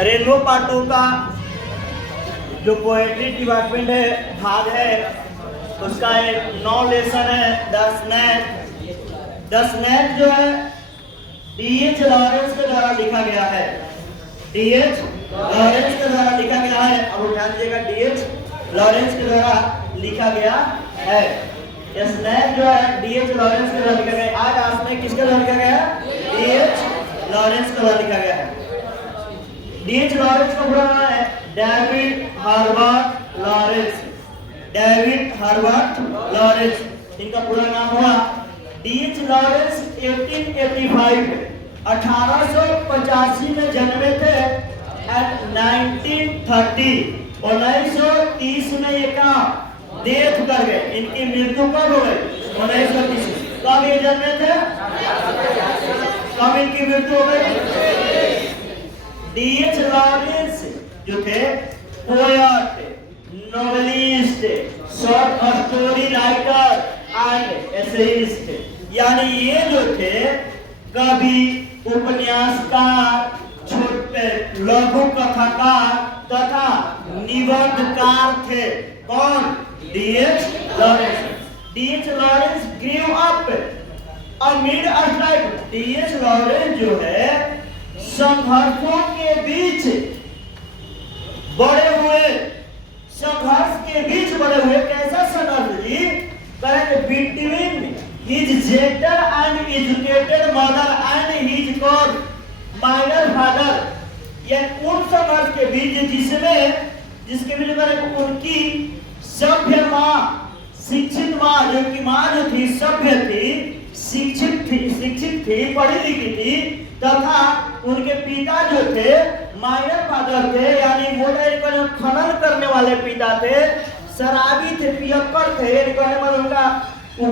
Rainbow part 2 का जो poetry department है भाग है उसका एक 9 लेसन है। 10 स्नैप जो है D.H. लॉरेंस के द्वारा लिखा गया है। D.H. लॉरेंस के द्वारा लिखा गया है। अब ध्यान दीजिएगा, D.H. लॉरेंस के द्वारा लिखा गया है। ये स्नैप जो है D.H. लॉरेंस के द्वारा लिखा गया है। आज आपने किसके द्वारा लिखा गया है? D.H. लॉरेंस के द्वारा लिखा गया है। D.H. लॉरेंस का पूरा नाम है David Herbert Lawrence. David Herbert Lawrence इनका पूरा नाम हुआ। D.H. लॉरेंस 1885 में जन्मे थे। एट 1930 में ये काम डेथ कर गए। इनकी मृत्यु कब हो गई? 1930। कब ये जन्मे थे? कब इनकी मृत्यु हो गई? D.H. लॉरेंस जो थे poet, novelist, short story writer and essayist, यानी ये जो थे कवि, उपन्यासकार, छोटे लघु कथाकार तथा निबंधकार थे। कौन? D.H. Lawrence. D.H. Lawrence grew up amid life. D.H. Lawrence जो है संघर्षों के बीच बड़े हुए। संघर्ष के बीच बड़े हुए। कैसा संघर्ष जी? Between his gentle and educated mother and his coal miner father. यह उन संघर्ष के बीच जिसके बीच उनकी सभ्य माँ, शिक्षित माँ, जो कि माँ जो थी सभ्य थी, शिक्षित थी, पढ़ी लिखी थी, तथा उनके पिता जो थे माइनर फादर थे, यानी मोटे खनन करने वाले पिता थे, शराबी थे, पियक्कड़ थे। उनका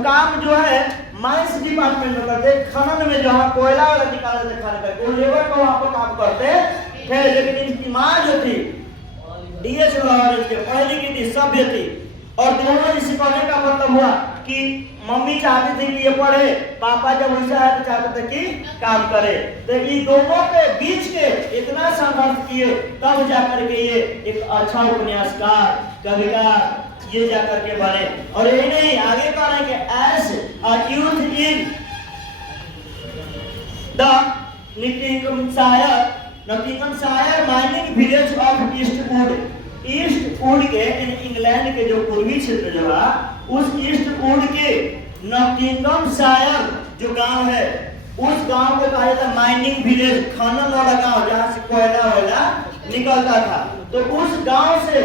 काम जो है माइंस डिपार्टमेंट में करते, खनन में जो है कोयला वाला निकालते थे, खाने का लेबर को वहां पर काम करते थे। लेकिन इनकी माँ जो थी D.H. लॉरेंस के पढ़ी लिखी थी, सभ्य थी, और दोनों इसी कहने का मतलब हुआ कि मम्मी चाहती थी कि ये पढ़े, पापा जब वैसा है तो चाहते थे कि काम करे। तो ये दोनों के बीच के इतना संघर्ष किए तब जाकर के ये एक अच्छा उपन्यासकार, कविकार ये जाकर के बने। और यही नहीं, आगे कह रहे हैं कि as a youth in the Nottinghamshire mining village of Eastwood के इंग्लैंड के जो पूर्वी क्षेत्र जो है उस ईस्टवुड के नॉटिंघमशायर जो गांव है उस गांव को कहा जाता है माइनिंग विलेज, खनन वाला गांव जहां से कोयला निकलता था। तो उस गांव से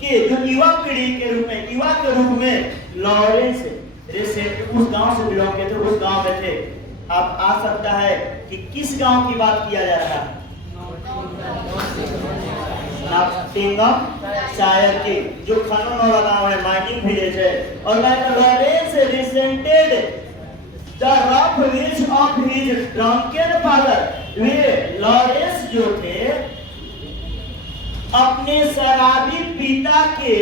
के जो युवा पीढ़ी के रूप में लॉरेंस उस गांव से बिलोंग करते थे, उस गांव में थे। अब आ सकता है कि किस गांव की बात किया जा रहा है? नॉटिंघमशायर की जो खनन वाला गांव है, माइनिंग विलेज है। और Lawrence resented the rough ways of his drunken father. वे लॉरेंस जो थे अपने शराबी पिता के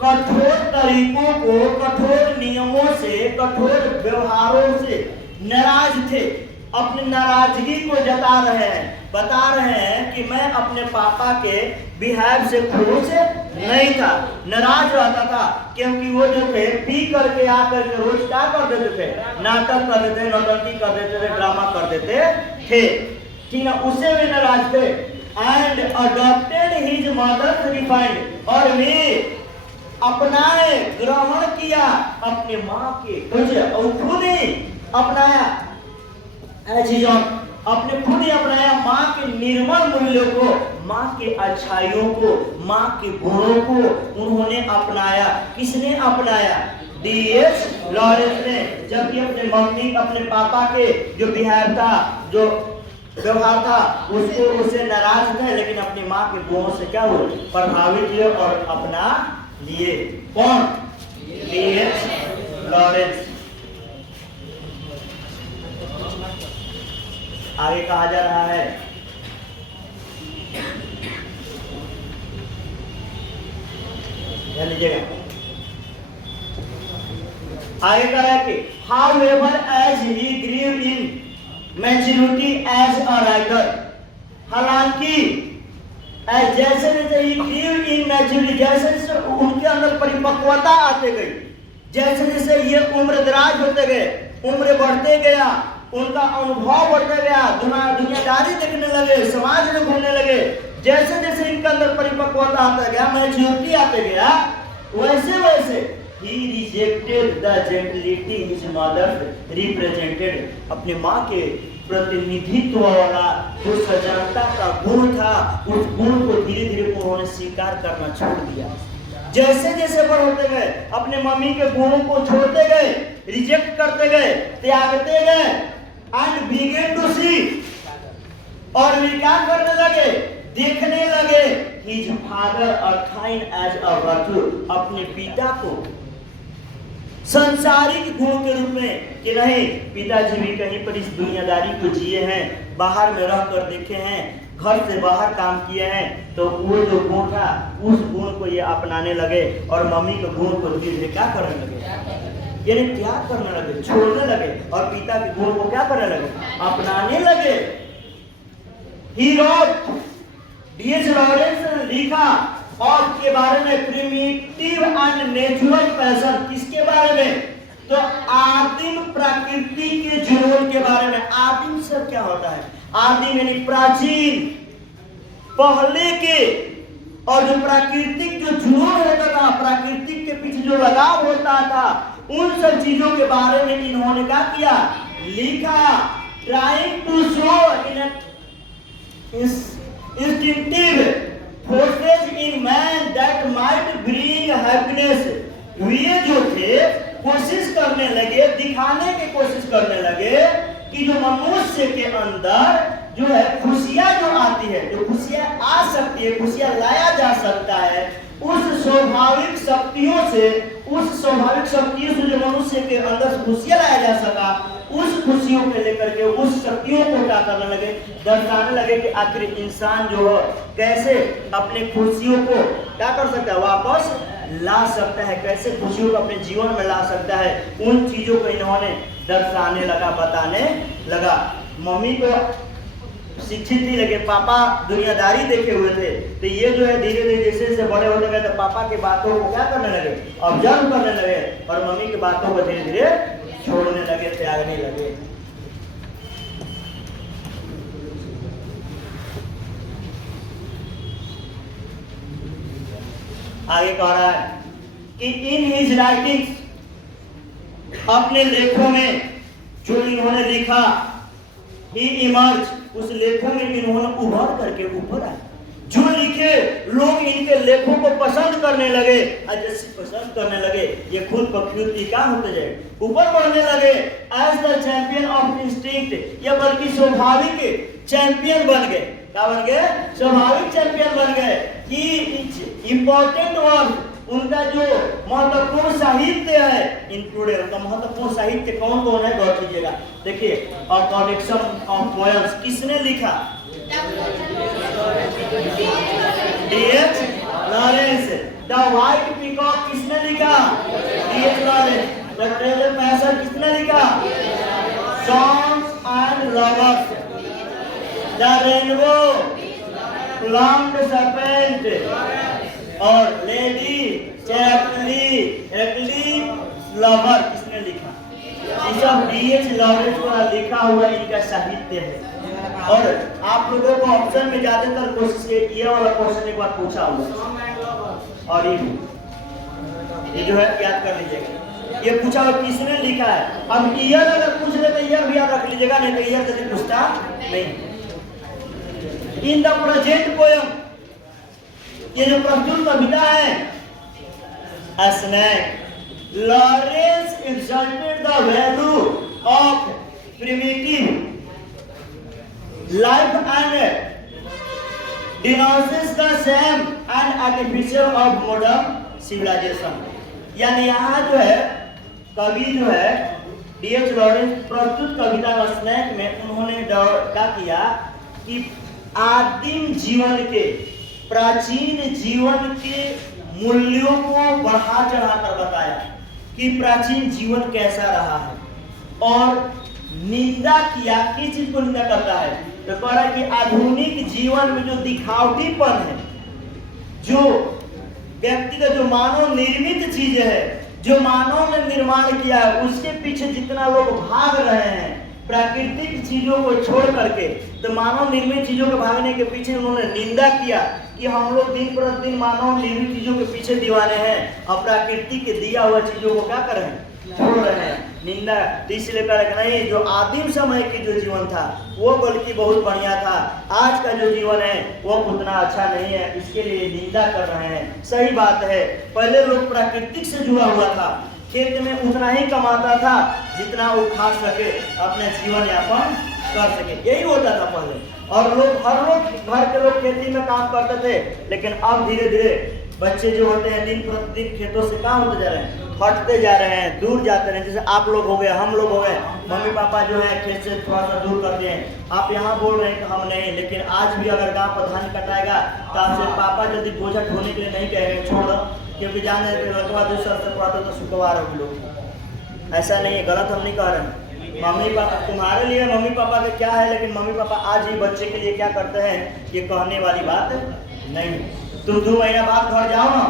कठोर तरीकों को, कठोर नियमों से, कठोर व्यवहारों से नाराज थे। अपनी नाराजगी को जता रहे हैं, बता रहे हैं कि मैं अपने पापा के बिहेव से खुश नहीं था, नाराज रहता था, क्योंकि वो जो थे पी करके आकर के रोज क्या कर देते थे? नाटक कर देते थे, नौटंकी कर देते थे, ड्रामा कर देते थे, ठीक है, उससे भी नाराज थे। And adopted his mother's refined, और वे अपनाए, ग्रहण किया अपने माँ के, और खुद ही अपनाया अपने खुद ही अपनाया माँ के निर्मल मूल्यों को, माँ के अच्छाइयों को, माँ के गुणों को उन्होंने अपनाया। किसने अपनाया? D.H. लॉरेंस ने। जबकि अपने मम्मी, अपने पापा के जो बिहेव था, जो व्यवहार था, उससे नाराज थे, लेकिन अपनी माँ के गुणों से क्या हुए? प्रभावित हुए और अपना लिए। कौन? D.H. लॉरेंस। आगे कहा जा रहा है ध्यान दीजिएगा, आगे कह रहा है कि however as he grew in maturity as a writer, हालांकि जैसे जैसे ही ग्रीव इन मैच्योरिटी, जैसे जैसे उनके अंदर परिपक्वता आते गई, जैसे जैसे ये उम्र दराज होते गए, उम्र बढ़ते गया, उनका अनुभव बढ़ते गया, दुनियादारी देखने लगे, समाज में घूमने लगे, जैसे जैसे इनके अंदर परिपक्वता आता गया, मैच्योरिटी आते गया, वैसे वैसे he rejected the gentility his mother represented. अपने माँ के प्रतिनिधित्व वाला जो सजनता का गुण था, उस गुण को धीरे धीरे उन्होंने स्वीकार करना छोड़ दिया। जैसे जैसे बड़ होते गए, अपने मम्मी के गुणों को छोड़ते गए, रिजेक्ट करते गए, त्यागते गए, and began to see, और वे क्या करने लगे, देखने लगे, his father assigned as a virtue, अपने पिता को संसारिक गुण के रूप में, कि नहीं पिताजी भी कहीं पर इस दुनियादारी को जिए हैं, बाहर में रह कर देखे हैं, घर से बाहर काम किए हैं, तो वो जो गुण था उस गुण को ये अपनाने लगे और मम्मी के गुण को धीरे धीरे क्या करने लगे, यानी त्याग करने लगे, छोड़ने लगे और पिता के गुण को क्या करने लगे, अपनाने लगे। He wrote, D.H. लॉरेंस ने लिखा और के बारे में, प्रिमिटिव एंड नेचुरल पैशन, किसके बारे में, तो आदिम प्रकृति के जुनून के बारे में। आदिम से क्या होता है, आदिम यानी प्राचीन, पहले के, और जो प्राकृतिक जो जुनून होता था, प्राकृतिक के पीछे जो लगाव होता था, उन सब चीजों के बारे में इन्होंने क्या किया, लिखा, trying to show in instinctive forces in man that might bring happiness. वे जो थे कोशिश करने लगे, दिखाने की कोशिश करने लगे कि जो मनुष्य के अंदर जो है खुशियां जो आती है, जो खुशियां आ सकती है, खुशियां लाया जा सकता है, उस स्वाभाविक शक्तियों से, उस स्वाभाविक शक्तियों से जो मनुष्य के अंदर खुशियां लाया जा सका, उस खुशियों को लेकर के उस शक्तियों को क्या करने लगे, दर्शाने लगे कि आखिर इंसान जो है कैसे अपने खुशियों को क्या कर सकता है, वापस ला सकता है, कैसे खुशियों को अपने जीवन में ला सकता है। उन चीजों को इन्होंने दर्शाने लगा, बताने लगा। मम्मी को शिक्षित नहीं लगे, पापा दुनियादारी देखे हुए थे, तो ये जो है धीरे धीरे जैसे जैसे बड़े होते गए तो पापा की बातों को क्या करने लगे, ऑब्जर्व करने लगे और मम्मी की बातों को धीरे धीरे छोड़ने लगे, त्यागने लगे। आगे कह रहा है कि इन हिज राइटिंग्स, अपने लेखों में जो इन्होंने लिखा, ही इमर्ज, उस लेखों में इन्होंने उभर करके ऊपर आए। जो लिखे लोग इनके लेखों को पसंद करने लगे, जैसे पसंद करने लगे, ये खुद बखुद क्या होते जाए, ऊपर बढ़ने लगे। As the champion of instinct, या बल्कि स्वाभाविक चैंपियन बन गए। क्या बन गए, स्वाभाविक चैंपियन बन गए। कि इंपॉर्टेंट वर्क, उनका जो महत्वपूर्ण साहित्य है, इंक्लूडेड उनका महत्वपूर्ण साहित्य कौन कौन है, गौर कीजिएगा। देखिए, अ कलेक्शन ऑफ पोएम्स किसने लिखा, D.H. Lawrence. The white peacock किसने लिखा, D.H. लॉरेंस। द ट्रेजर मैसर किसने लिखा, sons and lovers. The rainbow, plumed serpent और लेडी चैपली लवर किसने लिखा, ये सब D.H. लॉरेंस द्वारा लिखा हुआ इनका साहित्य है। और आप लोगों को ऑप्शन में ज्यादातर कोशिश ये वाला क्वेश्चन एक बार पूछा हुआ, और ये जो है याद कर लीजिएगा, ये पूछा हुआ किसने लिखा है। अब ईयर अगर पूछ ले तो ईयर भी याद रख लीजिएगा, नहीं तो ईयर जल्दी पूछता नहीं। इन द प्रेजेंट पोएम, ये जो प्रस्तुत कविता है, snake, Lawrence exalted the value of primitive life and denounces the sham and artificial of modern civilisation. यानी यहाँ जो है कवि जो है D.H. लॉरेंस प्रस्तुत कविता स्नैक में उन्होंने क्या किया कि आदिम जीवन के, प्राचीन जीवन के मूल्यों को बढ़ा चढ़ाकर बताया कि प्राचीन जीवन कैसा रहा है, और निंदा किया, किस चीज को निंदा करता है, तो कह रहा है कि आधुनिक जीवन में जो दिखावटीपन है, जो व्यक्ति का जो मानव निर्मित चीज है, जो मानव ने निर्माण किया है, उसके पीछे जितना लोग भाग रहे हैं प्राकृतिक चीजों को छोड़ करके, तो मानव निर्मित चीजों के भागने के पीछे उन्होंने निंदा किया कि हम लोग दिन प्रतिदिन मानव निर्मित चीजों के पीछे दीवाने हैं और प्रकृति के दिया हुआ चीजों को क्या कर रहे हैं, छोड़ रहे हैं। निंदा इसलिए कर नहीं, जो आदिम समय की जो जीवन था वो बल्कि बहुत बढ़िया था, आज का जो जीवन है वो उतना अच्छा नहीं है, इसके लिए निंदा कर रहे हैं। सही बात है, पहले लोग प्राकृतिक से जुड़ा हुआ था, खेत में उतना ही कमाता था जितना वो खा सके, अपने जीवन यापन कर सके, यही होता था पहले। और लोग हर लोग घर के लोग खेती में काम करते थे, लेकिन अब धीरे धीरे बच्चे जो होते हैं दिन प्रतिदिन खेतों से कहाँ होते जा रहे हैं, हटते जा रहे हैं, दूर जाते रहे। जैसे आप लोग हो गए, हम लोग हो गए, मम्मी पापा जो है खेत से थोड़ा सा दूर करते हैं। आप यहाँ बोल रहे हैं कि हम नहीं, लेकिन आज भी अगर गाँव पर धान कटाएगा तो आपसे पापा जल्दी बोझा ढोने के लिए नहीं कहेंगे, छोड़ दो, क्योंकि जाने लड़का दूसरा से पढ़ाते तो शुक्रवार हो लोग। ऐसा नहीं है, गलत हम नहीं कह रहे हैं। मम्मी पापा तुम्हारे लिए मम्मी पापा का क्या है, लेकिन मम्मी पापा आज ही बच्चे के लिए क्या करते हैं, ये कहने वाली बात नहीं। तुम 2 महीना बाद घर जाओ ना,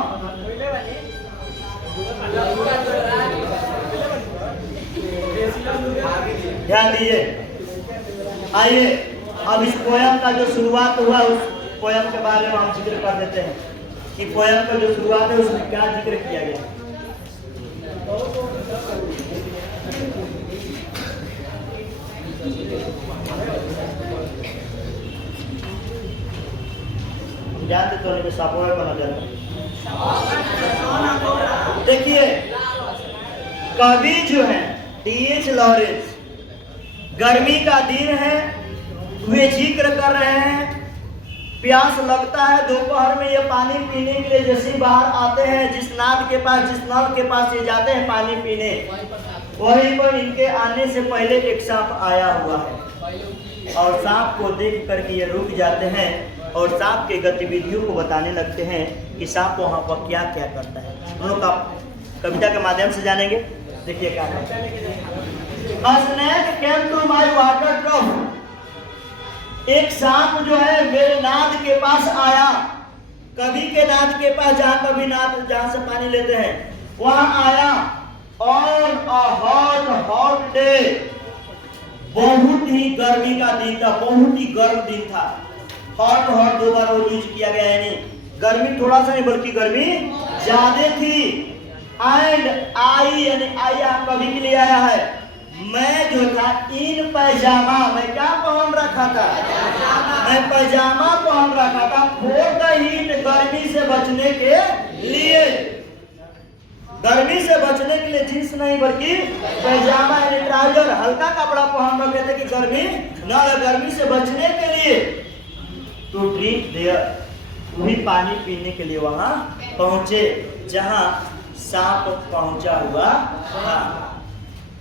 ध्यान दीजिए। आइए अब इस पोयम का जो शुरुआत हुआ, उस पोयम के बारे में हम जिक्र कर देते हैं कि पोयम का जो शुरुआत है उसमें क्या जिक्र किया गया। जानते तो नहीं, सापोरा बना जाता। देखिए कवि जो है D.H. लॉरेंस, गर्मी का दिन है, वे जिक्र कर रहे हैं, प्यास लगता है दोपहर में, ये पानी पीने के लिए जैसे बाहर आते हैं, जिस नाद के पास, जिस नल के पास ये जाते हैं पानी पीने, वहीं पर इनके आने से पहले एक सांप आया हुआ है और सांप को देख करके ये रुक जाते हैं और सांप के गतिविधियों को बताने लगते हैं कि सांप वहाँ पर क्या क्या करता है। हम लोग कविता के माध्यम से जानेंगे। देखिए क्या है, A snake came to my water trough। एक सांप जो है मेरे नाद के पास आया, कवि के नाद के पास, जहाँ कवि नाद जहाँ से पानी लेते हैं वहाँ आया। On a hot day, बहुत ही गर्मी का दिन था, बहुत ही गर्म दिन था। हॉट 2 बार यूज किया गया है, नहीं गर्मी थोड़ा सा नहीं बल्कि गर्मी ज्यादा थी। एंड आई यानी आई आप कभी के लिए आया है, मैं जो था इन पैजामा, मैं क्या पहन रखा था, मैं पैजामा पहन रखा था, फॉर द हीट, गर्मी से बचने के लिए, गर्मी से बचने के लिए जींस नहीं बल्कि पैजामा यानी ट्राउजर, हल्का कपड़ा पहन रखे थे कि गर्मी न, गर्मी से बचने के लिए। टू ड्रिंक देयर, वही पानी पीने के लिए वहां पहुंचे जहां सांप पहुंचा हुआ था।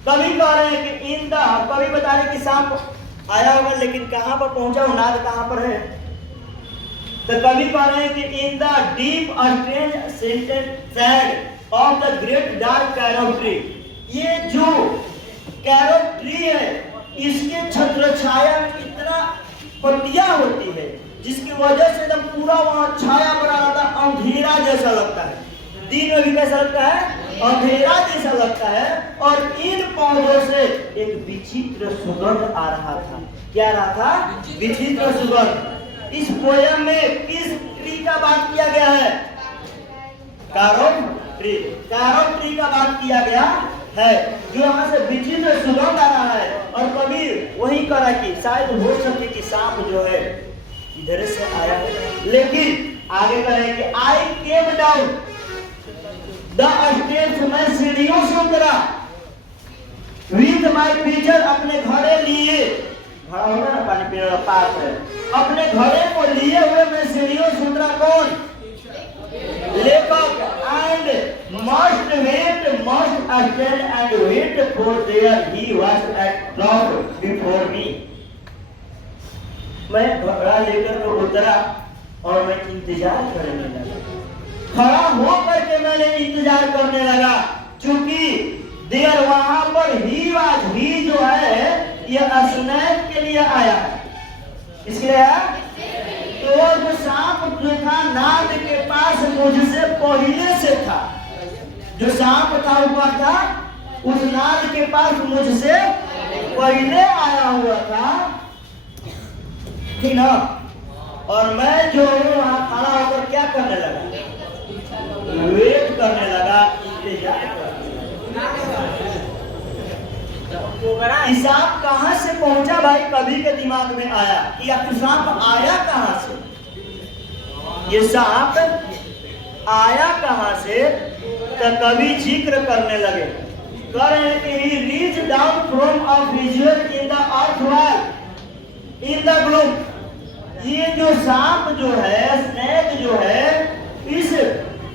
कभी कह रहे हैं कि इन द, कभी बता रहे कि सांप आया होगा, लेकिन कहां पर पहुंचा, नाद कहां पर है। तो कभी कह रहे हैं कि in the deep strange sad of the great dark carrot tree, ये जो कैरोट ट्री है इसके छत्र छाया में इतना पत्तियां होती है जिसकी वजह से एकदम पूरा वहां छाया बना रहता है, अंधेरा जैसा लगता है, दिन में भी कैसा लगता है, अंधेरा जैसा लगता है। और इन पौधों से एक विचित्र सुगंध आ रहा था। क्या रहा था, विचित्र सुगंध। इस पोयम में किस ट्री का बात किया गया है, कैरोट ट्री, कैरोट ट्री का बात किया गया है, जो यहाँ से विचित्र सुगंध आ रहा है। और कभी वही करा कि शायद हो सके कि सांप जो है इधर से आया है, लेकिन आगे कहे कि आई केम डाउन द स्टेप्स, मैं सीढ़ियों से उतरा, विद माय पिचर, अपने घड़े लिए, घड़ा होगा ना पानी पीने वाला पात्र है, अपने घड़े को लिए हुए मैं सीढ़ियों से उतरा। कौन, लेखक। And must wait, must stand and wait for there he was at clock before me. मैं घड़ा लेकर के उतरा और मैं इंतजार करने लगा, खड़ा होकर के मैंने इंतजार करने लगा, क्योंकि देर वहां पर ही वाज, ही जो है ये स्नैक के लिए आया है। इसके लिए तो जो सांप जो था नाद के पास मुझसे पहले से था, जो सांप था ऊपर था उस नाद के पास मुझसे पहले आया हुआ था, ठीक ना। और मैं जो वहां खड़ा होकर क्या करने लगा, वेट करने लगा, इंतजार करने लगा। ये सांप कहां से पहुंचा भाई, कभी के दिमाग में आया कि या सांप आया कहां से, ये सांप आया कहां से, तो कभी जिक्र करने लगे, कह रहे हैं कि he reached down from a fissure in the earth wall in the gloom। ये जो सांप जो है, स्नेक जो है, इस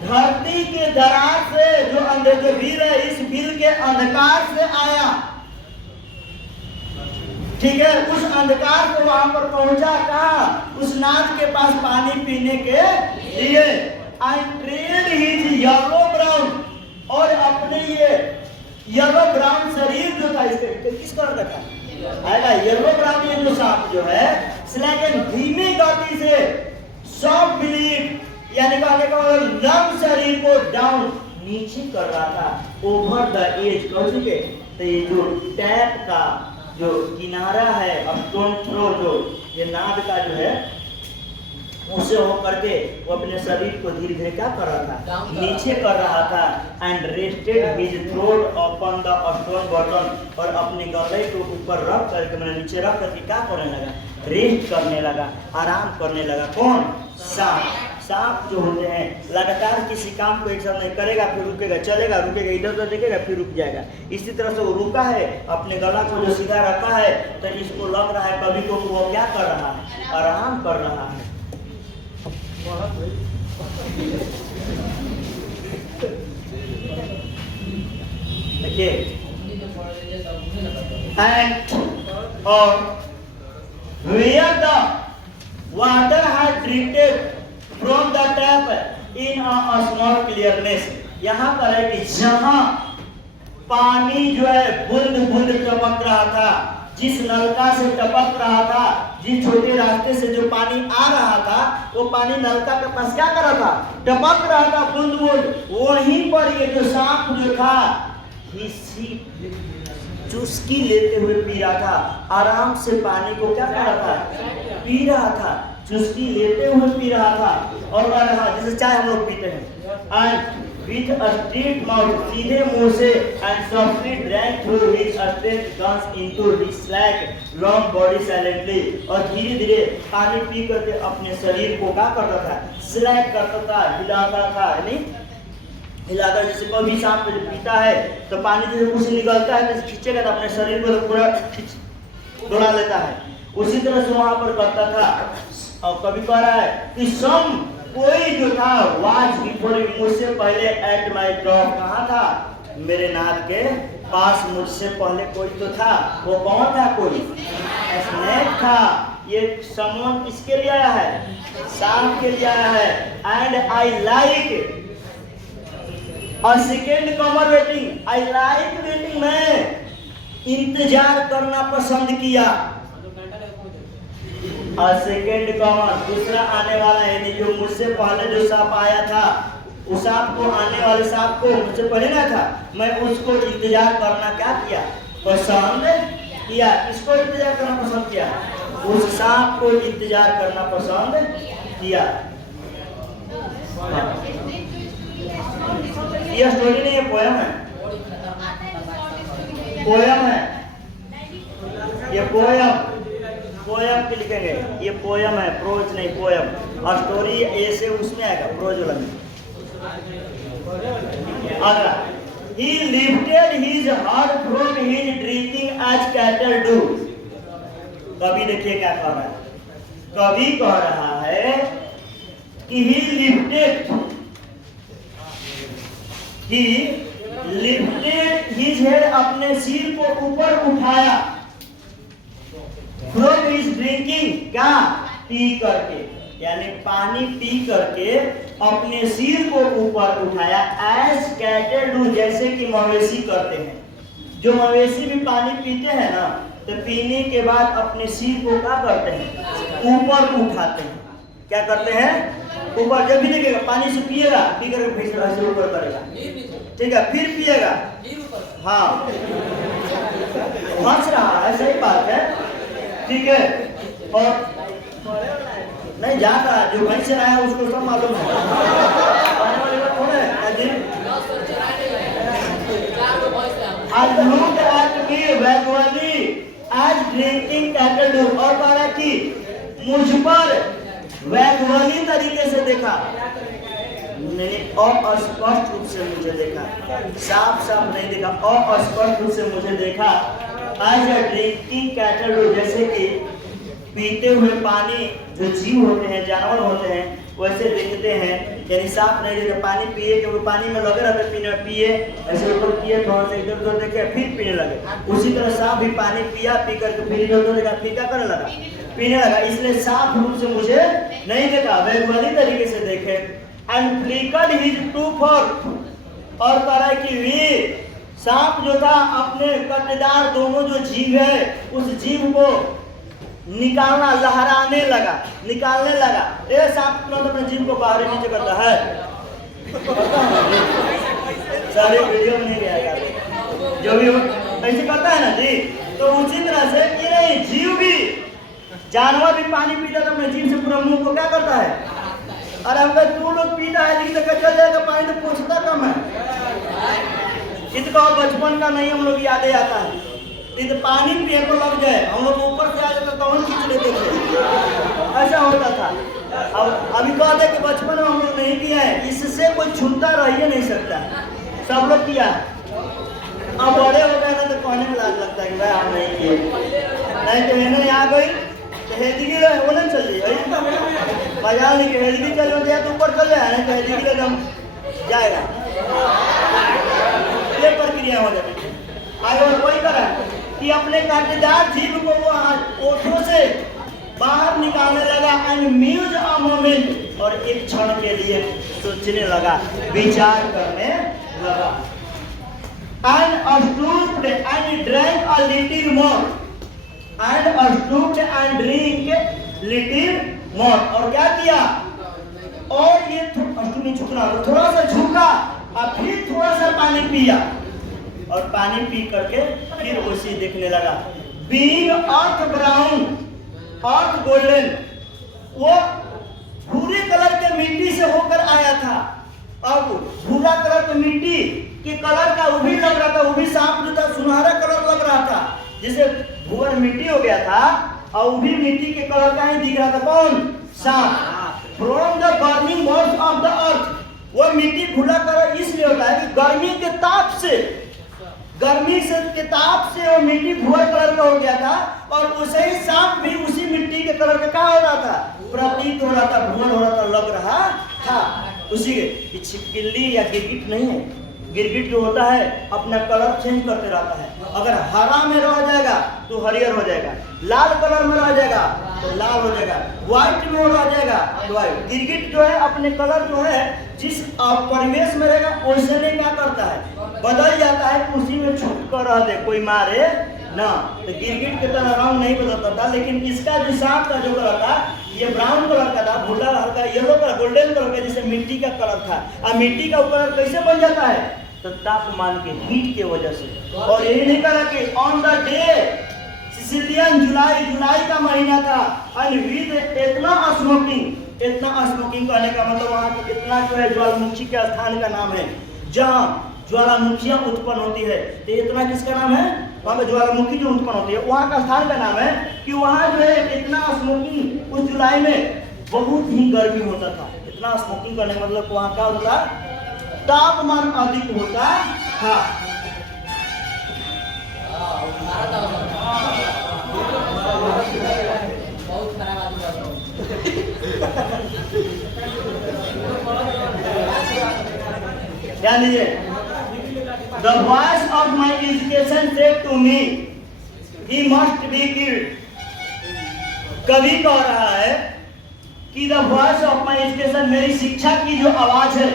धरती के दरार से जो अंदर जो बिल है, इस बिल के अंधकार से आया, ठीक है। उस अंधकार को वहां पर पहुंचा, कहा उस नाद के पास पानी पीने के लिए। I trailed his yellow brown, और अपने ये येलो ब्राउन शरीर जो था, इसके किस कलर का था आएगा, येलो ब्राउन, ये जो सांप जो है स्लैगन धीमी गति से सॉफ्ट ब्लीड यानी कहने का लंब शरीर को डाउन नीचे कर रहा था, ओवर द एज कर चुके। तो ये जो टैप का जो किनारा है, अब स्टोन थ्रो जो ये नाद का जो है, उसे हो करके वो अपने शरीर को धीरे धीरे क्या कर रहा था, नीचे कर रहा था। And rested his throat upon the stone bottom, और अपने गले को ऊपर रख करके, मैंने नीचे रख करके क्या करने लगा, रेस्ट करने लगा, आराम करने लगा। कौन? सांप। सांप जो होते हैं लगातार किसी काम को एक साथ नहीं करेगा, फिर रुकेगा, चलेगा, रुकेगा, इधर उधर देखेगा, फिर रुक जाएगा। इसी तरह से वो रुका है, अपने गला को जो सीधा रखा है, तो इसको लग रहा है कभी को वो क्या कर रहा है, आराम कर रहा है। देखिए, and or where the water had drifted from the tap in a small clearness, यहाँ पर है कि जहां पानी जो है बूंद बूंद टपक रहा था, जिस नलका से टपक रहा था, जिस छोटे रास्ते से जो पानी आ रहा था, वो पानी नलका के पास क्या कर रहा था, टपक रहा था बूंद बूंद। वहीं पर ये जो सांप जो था, चुस्की लेते हुए पी रहा था, आराम से पानी को क्या कर रहा था, पी रहा था, चुस्की लेते हुए पी रहा था। और रहा जैसे चाय हम लोग पीते हैं, and with a straight mouth, सीधे मुंह से, and softly drank through his straight gums into his slack long body silently, और धीरे धीरे पानी पी करके अपने शरीर को क्या करता था, स्लैक करता था, हिलाता था, नहीं हिलाता। जैसे कभी सांप पीता है तो पानी जैसे मुंह से निकलता है, तो खींचेगा तो अपने शरीर को पूरा दौड़ा लेता है, उसी तरह से वहां पर करता था। और कभी कह रहा है कि सम कोई जो था, वाज बिफोर मुझसे पहले एट माय ड्रॉप, कहाँ था, मेरे नाद के पास मुझसे पहले कोई तो था। वो कौन था? कोई स्नेक था। ये समवन किसके लिए आया है? सांप के लिए आया है। And I like a second Qamar waiting, I like waiting, मैं इंतजार करना पसंद किया। सेकेंड कॉमन, दूसरा आने वाला है, जो मुझसे पहले जो सांप आया था, उस सांप को, आने वाले सांप को मुझसे पहले ना था, मैं उसको इंतजार करना क्या किया, पसंद किया। इसको इंतजार करना पसंद किया, उस सांप को इंतजार करना पसंद किया। यह स्टोरी नहीं है, पोयम है, पोयम है, ये पोयम पोयम के लिखेंगे, ये पोयम है, प्रोज नहीं, पोयम। और स्टोरी ऐसे उसमें आएगा, प्रोज वाला। अगला, he lifted his heart from his drinking as cattle do। कभी देखिए क्या कह रहा है, कभी कह रहा है कि he lifted his head, अपने सिर को ऊपर उठाया, from his drinking, क्या, पी करके, यानी पानी पी करके अपने सिर को ऊपर उठाया, as cattle do, जैसे कि मवेशी करते हैं। जो मवेशी भी पानी पीते हैं ना, तो पीने के बाद अपने सिर को क्या करते हैं, ऊपर उठाते हैं। क्या करते हैं, ऊपर। जब भी देखिएगा पानी से पिएगा, पी कर फिर ऐसे ऊपर करेगा, ठीक है, फिर पिएगा। हाँ, हंस रहा है, सही बात है, ठीक है। और नहीं जान रहा, जो वहीं से आया उसको सब मालूम है। आने वाली बात कौन है? आज ड्रिंकिंग कैटल डू, और कहा कि मुझ पर वैज्ञानिक तरीके से देखा, और अस्पष्ट रूप से मुझे देखा, साफ साफ नहीं देखा, और अस्पष्ट रूप से मुझे देखा। आज ड्रिंकिंग कैटल डू, जैसे कि पीते हुए पानी जो जीव होते हैं, जानवर होते हैं, वैसे देखते हैं, यानी साफ नहीं देखे। पानी पिए, क्योंकि पानी में लगे रहते, पीने पिए, ऐसे ऊपर किए, थोड़ा सा इधर उधर देखे, फिर पीने लगे। उसी तरह सांप भी पानी पिया, पी करके फिर इधर उधर देखा, फिर क्या करने लगा, पीने लगा। इसलिए साफ रूप से मुझे नहीं देखा, वैज्ञानिक तरीके से देखे। And flickered his two fork, और कहा कि वे सांप जो था अपने कटदार दोनों जो जीव है, उस जीव को निकालना, लहराने लगा, निकालने लगा। ये सांप तुरंत अपने जीव को बाहर नीचे करता है, सारे वीडियो में नहीं आएगा, जो भी ऐसे करता है ना जी। तो उसी तरह से ये नहीं, जीव भी, जानवर भी पानी पीता तो अपने जीव से पूरा मुंह को क्या करता है। अरे अगर तू लोग पीता है लेकिन तो चल जाएगा, पानी तो पहुंचता कम है। इसका बचपन का नहीं हम लोग याद आता है, तो पानी पिए को लग जाए, हम लोग ऊपर से आ जाता तो हम खींच लेते थे, ऐसा होता था। अब अभी कहते कि बचपन में हम लोग नहीं किया है, इससे कोई छूता रह ही नहीं सकता, सब लोग किया। अब बड़े हो गए ना तो कहने में लाज लगता है कि भाई हम नहीं किए, नहीं तो इन्हें आ गई तो हेदगी वो नहीं चल रही, मजा नहीं कि हेदगी चल रही तो ऊपर चल जाए, नहीं तो हेदगी एकदम जाएगा, ये प्रक्रिया हो जाती है। आगे वही करा कि अपने कांटेदार जीव को वो ओठों से बाहर निकालने लगा। एंड म्यूज अ मोमेंट, और एक क्षण के लिए सोचने लगा, विचार करने लगा। And stooped and drank a little more, and stooped and drink little more, और क्या किया, और ये झुकना, थोड़ा सा झुका और फिर थोड़ा सा पानी पिया, और पानी पी करके फिर उसी देखने लगा। बीइंग अर्थ ब्राउन, अर्थ गोल्डन, वो भूरे कलर के मिट्टी से होकर आया था। अब भूरा कलर के मिट्टी के कलर का वो भी लग रहा था, वो भी सांप जो था सुनहरा कलर लग रहा था, जैसे भूरा मिट्टी हो गया था और वो भी मिट्टी के कलर का ही दिख रहा था। कौन? सांप। From the burning board of the earth, वो मिट्टी भूरा कलर इसलिए होता है कि गर्मी के ताप से, गर्मी से के ताप से वो मिट्टी भूरा कलर का हो गया था, और उसे ही सांप भी उसी मिट्टी के कलर का क्या हो रहा था, प्रतीत हो रहा था, भूरा हो रहा था, लग रहा था। उसी के छिपकली या गिरगिट नहीं है, गिरगिट जो होता है अपना कलर चेंज करते रहता है। अगर हरा में रह जाएगा तो हरियर हो जाएगा, लाल कलर में रह जाएगा तो लाल हो जाएगा, व्हाइट में रह जाएगा तो व्हाइट। गिरगिट जो है अपने कलर जो है जिस परिवेश में रहेगा वैसे नहीं क्या करता है, बदल जाता है, उसी में छुप कर रह दे, कोई मारे ना। तो गिरगिट की तरह रंग नहीं बदलता था, लेकिन इसका जो सांप का जो कलर था ये ब्राउन कलर का था, भूरा हल्का येलो कलर, गोल्डन कलर का, जैसे मिट्टी का कलर था। अब मिट्टी का कलर कैसे बन जाता है, तो तापमान के हीट के वजह से। और यही नहीं करा कि ऑन द डे सिसिलियन, जुलाई का महीना था, एंड विद इतना स्मोकिंग करने का मतलब वहाँ की इतना जो है ज्वालामुखी के स्थान का नाम है जहाँ ज्वालामुखियाँ उत्पन्न होती है। तो इतना किसका नाम है, वहाँ पे ज्वालामुखी जो उत्पन्न होती है वहाँ का स्थान का नाम है कि वहाँ जो है इतना स्मोकिंग, उस जुलाई में बहुत ही गर्मी होता था। इतना स्मोकिंग करने का मतलब वहाँ क्या होता, तापमान अधिक होता था। ध्यान दीजिए, the voice of my education said to me he must be killed. कवि कह रहा है कि the voice of my education, मेरी शिक्षा की जो आवाज है,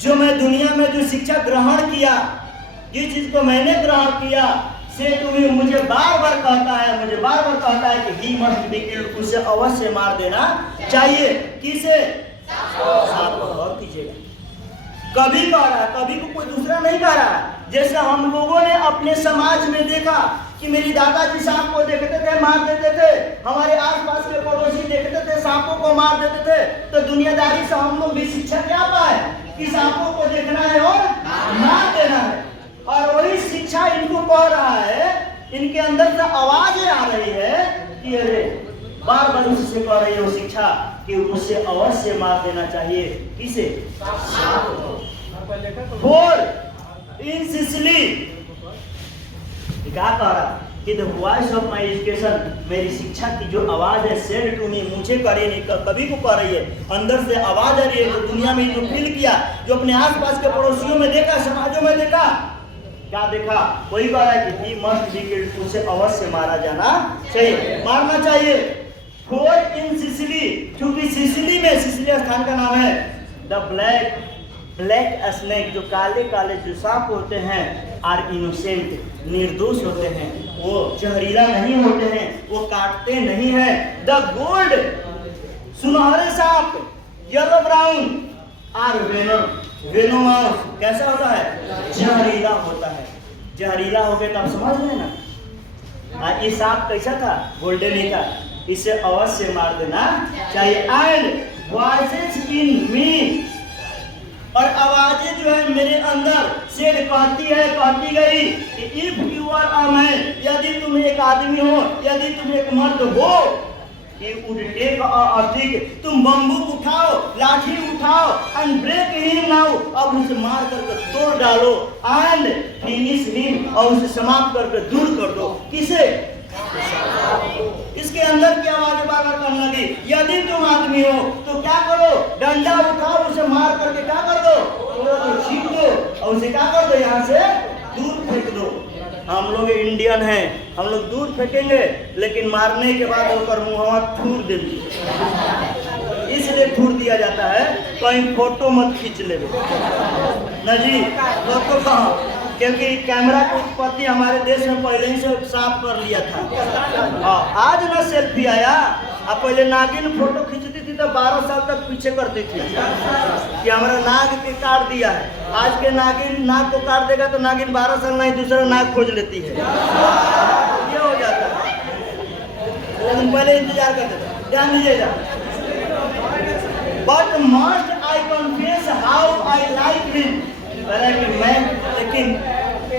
जो मैं दुनिया में जो शिक्षा ग्रहण किया, जिस चीज को मैंने ग्रहण किया, से तुम्हें मुझे बार बार कहता है कि ही मस्ट बी किल्ड, उसे अवश्य मार देना चाहिए। किसे? सांप को। और कीजिएगा, कभी कह रहा है, कभी को कोई दूसरा नहीं कह रहा है। जैसे हम लोगों ने अपने समाज में देखा कि मेरी दादाजी सांप को देखते थे, मार देते थे, हमारे आसपास के पड़ोसी देखते थे, सांपों को मार देते थे, तो दुनियादारी से हम लोग भी शिक्षा क्या पाए कि सांपों को देखना है और मार देना है। और वही शिक्षा इनको कह रहा है, इनके अंदर से आवाजें आ रही है कि अरे बार बार उससे कह रही है वो शिक्षा कि उसे अवश्य मार देना चाहिए। किसे? और इन सिसिली क्या कह रहा कि the voice of my education, मेरी शिक्षा की जो आवाज है, सेड टू मी, मुझे करे नहीं, कभी को कह रही है, अंदर से आवाज आ रही है, जो दुनिया में जो फील किया, जो अपने आसपास के पड़ोसियों में देखा, समाजों में देखा, क्या देखा? वही कह रहा है कि ही मस्ट बी किल्ड, उसे अवश्य मारा जाना चाहिए, मारना चाहिए। फॉर इन सिसिली, क्योंकि सिसिली में, सिसिली स्थान का नाम है, द ब्लैक स्नेक, जो काले काले जो सांप होते हैं, आर इनोसेंट, निर्दोष होते हैं, वो जहरीला नहीं होते हैं, वो काटते नहीं हैं। द गोल्ड, सुनहरे सांप, येलो ब्राउन, आर वेनोमस, कैसा होता है? जहरीला होता है। जहरीला हो गया तो आप समझ रहे ना। ये सांप कैसा था? गोल्डन ही था, इसे अवश्य मार देना चाहिए। एंड वॉइसेस इन मी, और आवाजें जो है मेरे अंदर से कहती गई कि if you are a man, यदि तुम एक आदमी हो, यदि तुम एक मर्द हो, you would take a stick, तुम बंबूक उठाओ, लाठी उठाओ, and break him now, अब उसे मार करके तोड़ डालो, and finish him, और उसे समाप्त करके दूर कर दो। किसे? इसके अंदर की आवाज बार बार करने लगी, यदि तुम आदमी हो तो क्या करो? डंडा उठाओ, उसे मार करके क्या कर दो? तो छीन दो, और उसे क्या कर दो? यहाँ से दूर फेंक दो। हम लोग इंडियन हैं, हम लोग दूर फेंकेंगे, लेकिन मारने के बाद होकर मुंह थूर देंगे, इसलिए थूर दिया जाता है, कहीं फोटो मत खींच ले ना जी, फोटो कहाँ, क्योंकि कैमरा की उत्पत्ति हमारे देश में पहले ही से साफ कर लिया था। आज ना सेल्फी आया, अब पहले नागिन फोटो खींचती थी तो 12 साल तक पीछे करती थी कि हमारा नाग के काट दिया है। आज के नागिन नाग को काट देगा तो नागिन 12 साल नहीं दूसरा नाग खोज लेती है, ये हो जाता है। लेकिन पहले इंतजार करते थे, ध्यान दीजिएगा। But must I confess how I like him, लेकिन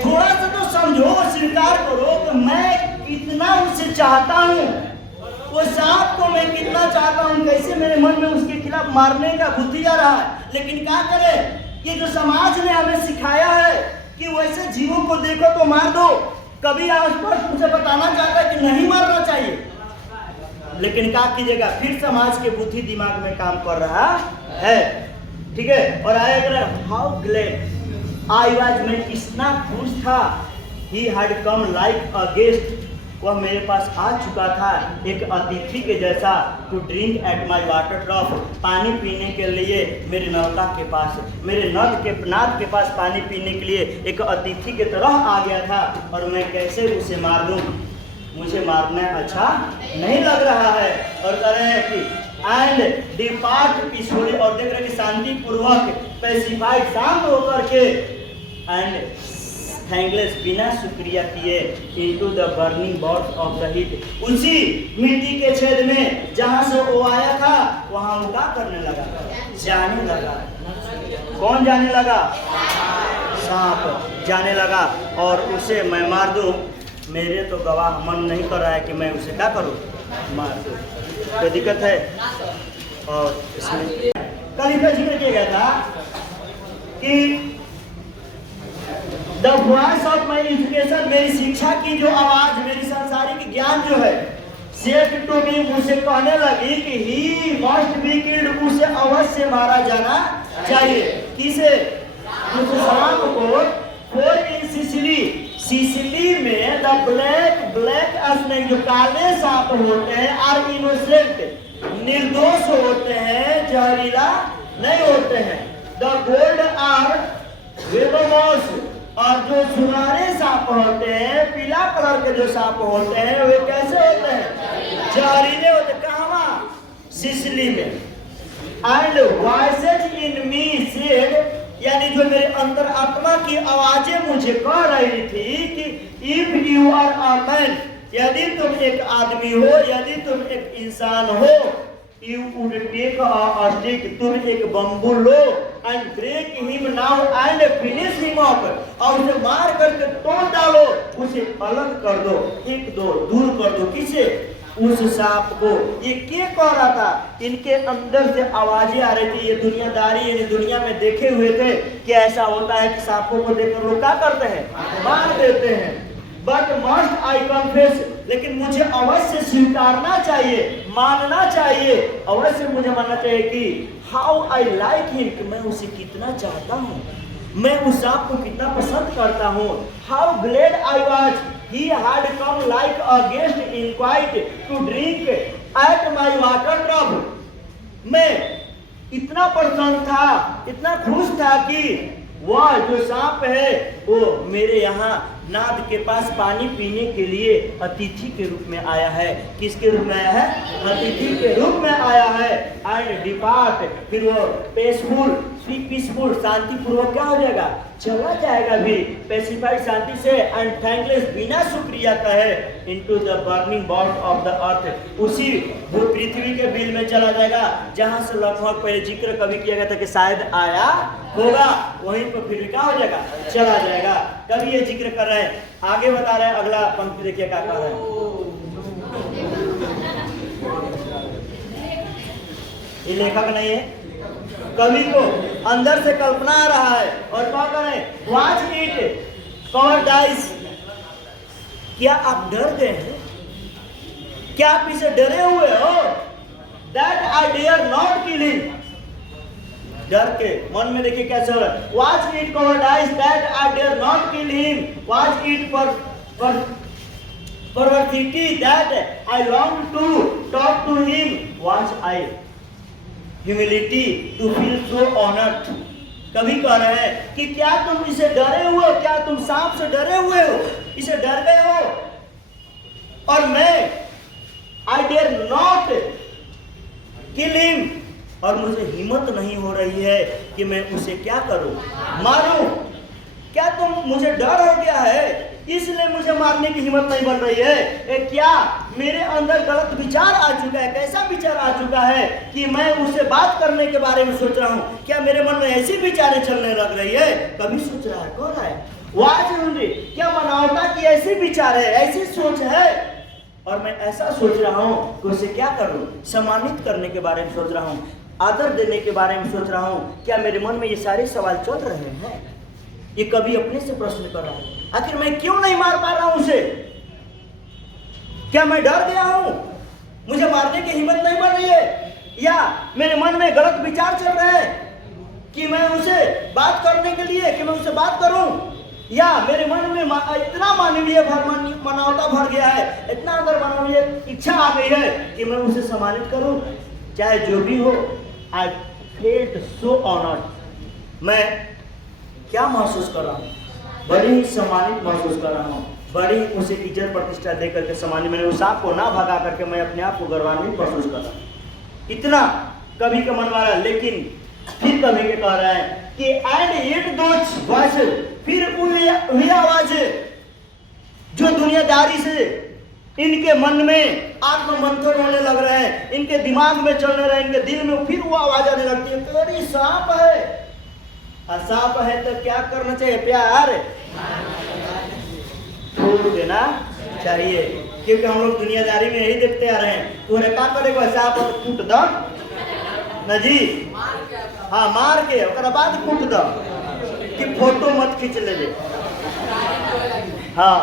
थोड़ा सा तो समझो, स्वीकार करो कि मैं कितना उसे चाहता हूँ, वो सांप को मैं कितना चाहता हूँ, कैसे मेरे मन में उसके खिलाफ मारने का बुद्धि आ रहा है। लेकिन क्या करें, ये जो समाज ने हमें सिखाया है कि वैसे जीवों को देखो तो मार दो, कभी आसपास मुझे बताना चाहता है कि नहीं मारना चाहिए, लेकिन क्या कीजिएगा, फिर समाज के बुद्धि दिमाग में काम कर रहा है। ठीक है, और आएगा हाउ ग्लैड आई वाज, मैं कितना खुश था, he had come like a guest, वह मेरे पास आ चुका था एक अतिथि के जैसा, to drink at my water drop, पानी पीने के लिए मेरे नलका के पास, मेरे नाद के पास पानी पीने के लिए एक अतिथि की तरह आ गया था, और मैं कैसे उसे मार दूं, मुझे मारना अच्छा नहीं लग रहा है। और कह रहे हैं कि एंड डिपार्ट पीसफुली, और देख रहे हैं कि शांति पूर्वक, पैसिफाइड, शांत होकर के, एंड थैंकलेस, बिना शुक्रिया किए, into the burning board of the heat, उसी मिट्टी के छेद में जहां से वो आया था वहां वो क्या करने लगा? जाने लगा। कौन जाने लगा? सांप जाने लगा, और उसे मैं मार दूं, मेरे तो गवाह मन नहीं कर रहा है कि मैं उसे क्या करूं? मार दूं। कोई दिक्कत है? और इसमें कल इतना जिक्र किया गया था कि the voice of my education, मेरी शिक्षा की जो आवाज, मेरी सांसारिक ज्ञान जो है, सेट टू मी, मुझे कहने लगी कि ही मस्ट बी किल्ड, उसे अवश्य मारा जाना चाहिए। किसे? मुझे सांप को। फॉर इन सिसिली, सिसिली में द ब्लैक स्नेक, जो काले सांप होते हैं, आर इनोसेंट, निर्दोष होते हैं, जहरीला नहीं होते हैं। द गोल्ड आर वेनोमस, और जो सुनहरे सांप होते हैं, पीला कलर के जो सांप होते हैं, वे कैसे होते हैं? जहरीले होते। कहाँ? सिसली में। And voices in me said, यानी जो मेरे अंतर आत्मा की आवाजें मुझे कह रही थी कि if you are a man, यदि तुम एक आदमी हो, यदि तुम एक इंसान हो, you would take a stick, तुम एक बम्बू लो and break him now and finish him off, और उसे मार करके तोड़ डालो, उसे अलग कर दो, फेंक दो, दूर कर दो। किसे? उस सांप को। ये क्या कह रहा था? इनके अंदर से आवाजें आ रही थी। ये दुनियादारी यानी दुनिया में देखे हुए थे कि ऐसा होता है कि सांपों को देखकर लोग क्या करते हैं? मार देते हैं। बट मस्ट आई कन्फेस, लेकिन मुझे अवश्य स्वीकारना चाहिए, मानना चाहिए, अवश्य मुझे मानना चाहिए कि हाउ आई लाइक हिम, कि मैं उसे कितना चाहता हूँ, मैं उस सांप को कितना पसंद करता हूँ। How glad I was he had come like a guest invited to drink at my water drop, मैं इतना प्रसन्न था, इतना खुश था कि वह जो सांप है वो मेरे यहाँ नाद के पास पानी पीने के लिए अतिथि के रूप में आया है। किसके रूप में आया है? अतिथि के रूप में आया है। एंड डिपार्ट, फिर वो पीसफुल शांतिपूर्वक क्या हो जाएगा? चला जाएगा भी, पेसिफाइड शांति से, एंड थैंकलेस बिना शुक्रिया कहे, into the burning bolt of the अर्थ, उसी वो पृथ्वी के बिल में चला जाएगा जहां से लगभग पहले जिक्र कभी किया गया था कि शायद आया होगा, वहीं पर फिर क्या हो जाएगा? चला जाएगा। कभी ये जिक्र कर रहे हैं, आगे बता रहे हैं। अगला पंक्ति देखिए क्या कह रहे हैं। ये लेखक नहीं है, कवि को अंदर से कल्पना आ रहा है। और क्या करें? वॉच इट कवर डाइस, क्या आप डर गए हैं? क्या आप इसे डरे हुए हो? That I dare not kill him, डर के मन में देखिए क्या चल रहा है। Watch it cowardice that I dare not kill him, watch it perversity that I long to talk to him, watch I humility to feel so honoured. कभी कह रहे हैं कि क्या तुम इसे डरे हुए हो? क्या तुम सांप से डरे हुए हो? इसे डर गए हो? और मैं I dare not kill him, और मुझे हिम्मत नहीं हो रही है कि मैं उसे क्या करूं? मारूं। क्या तुम मुझे डर हो गया है इसलिए मुझे मारने की हिम्मत नहीं बन रही है? क्या मेरे अंदर गलत विचार आ चुका है? कैसा विचार आ चुका है कि मैं उससे बात करने के बारे में सोच रहा हूँ? क्या मेरे मन में ऐसी विचारें चलने लग रही है? कभी सोच रहा है? कौन है? वाज, क्या मानवता की ऐसी विचार है, ऐसी सोच है? और मैं ऐसा सोच रहा हूँ कि उसे क्या करूँ? सम्मानित करने के बारे में सोच रहा हूँ, आदर देने के बारे में सोच रहा हूँ। क्या मेरे मन में ये सारे सवाल चल रहे हैं? ये कभी अपने से प्रश्न कर रहा है, आखिर मैं क्यों नहीं मार पा रहा हूं उसे? क्या मैं डर गया हूं? मुझे मारने की हिम्मत नहीं बन रही है? या मेरे मन में गलत विचार चल रहे हैं कि मैं उसे बात करने के लिए कि मैं उससे बात करूं? या मेरे मन में इतना मानवीय मानवता भर गया है, इतना अंदर मानवीय इच्छा आ गई है कि मैं उसे सम्मानित करूं? चाहे जो भी हो, आई फेल्ट सो ऑनर्ड। मैं क्या महसूस कर रहा हूँ? बड़ी ही सम्मानित महसूस कर रहा हूँ, बड़ी उसे इज्जत प्रतिष्ठा दे करके सम्मानित। मैंने उस सांप को ना भगा करके मैं अपने आप को गौरवान्वित महसूस कर रहा हूँ। इतना कवि का मन मारा। लेकिन फिर कवि के कह रहा है कि एंड इट दोज वॉइसेस, फिर वही आवाजें जो दुनियादारी से इनके मन में आत्ममंथन होने लग रहे हैं, इनके दिमाग में चलने रहे, इनके दिल में, फिर वो आवाज आने लगती है कि अरे सांप है। सांप है तो क्या करना चाहिए? प्यार छोड़ देना चाहिए, क्योंकि हम लोग दुनियादारी में यही देखते आ रहे हैं। तूने क्या करेगा? सांप तो कूट दो ना जी, हाँ मार के और बाद कूट दो कि फोटो मत खींच ले। हाँ